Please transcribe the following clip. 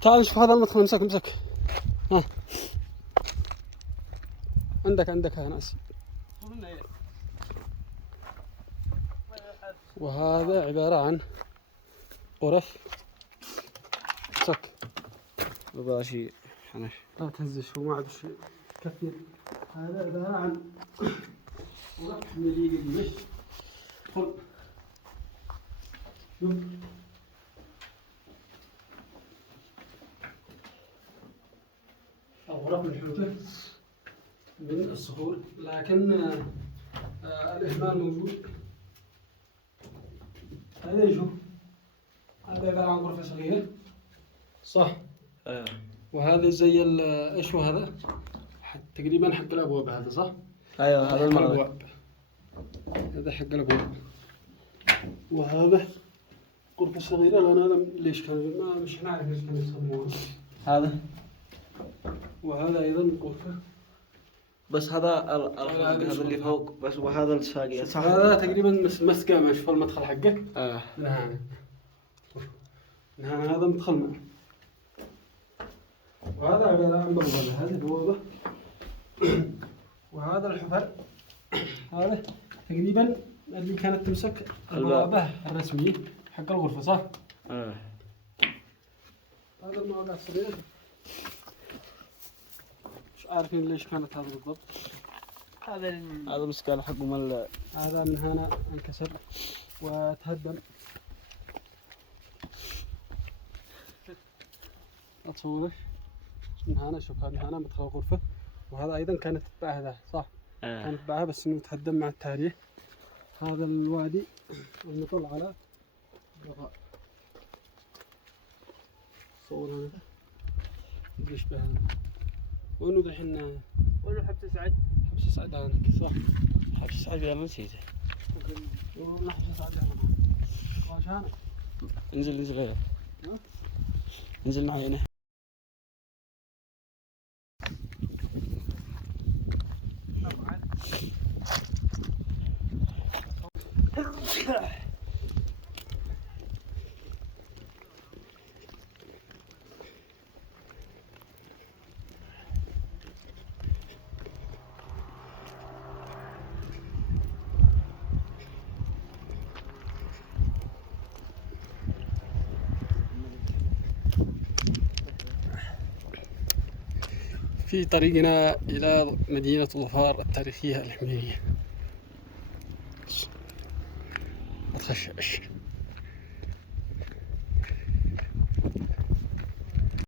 تعال شوف هذا المدخل. امسك. ها عندك يا ناس. وهذا عبارة عن غرف. امسك. بقى شيء حنش. لا تهزش، هو ما عاد شيء كثير. هذا عبارة عن غرف مليئة بالمش. خل شوف غرف منحوتة من الصخور، لكن الإهمال موجود. هذا يشوف، هذا عبارة عن غرفة صغيرة صح؟ وهذا زي ايش هو هذا؟ تقريبا حق الأبواب هذا صح؟ ايوه هذا الأبواب. هذا حق الأبواب. وهذا غرفة صغيرة، لأن ليش كانوا مش نعرف ليش كانوا يسموها هذا. وهذا أيضا غرفة. بس هذا هذا اللي فوق بس، وهذا الساقية صح؟ هذا تقريبا مسكة ما شوف المدخل حقه. نعم هذا مدخل معه. وهذا عبارة عن بوابة، هذه بوابة. وهذا الحفر، هذا تقريبا اللي كانت تمسك البوابة الرسمية حق الغرفة صح؟ هذا المواقع الصغيرة مش عارفين ليش كانت هذا بالضبط. هذا مسكان حقهم. هذا من هنا انكسر وتهدم. اتصورش من هنا. شوف هذا هنا مدخل الغرفة. وهذا ايضا كانت تتباع هذا صح؟ كانت تتباع بس انه تهدم مع التاريخ. هذا الوادي المطل على الغابة. صور هذا ايش به هذا؟ وينو دحين؟ وينو حبس سعد؟ حبس سعد هذاك صح؟ حبس سعد ولا نسيته؟ والله حبس سعد هذاك. عشان انزل غير. انزل معي هنا. في طريقنا إلى مدينة ظفار التاريخية الحميرية. ما تخشش.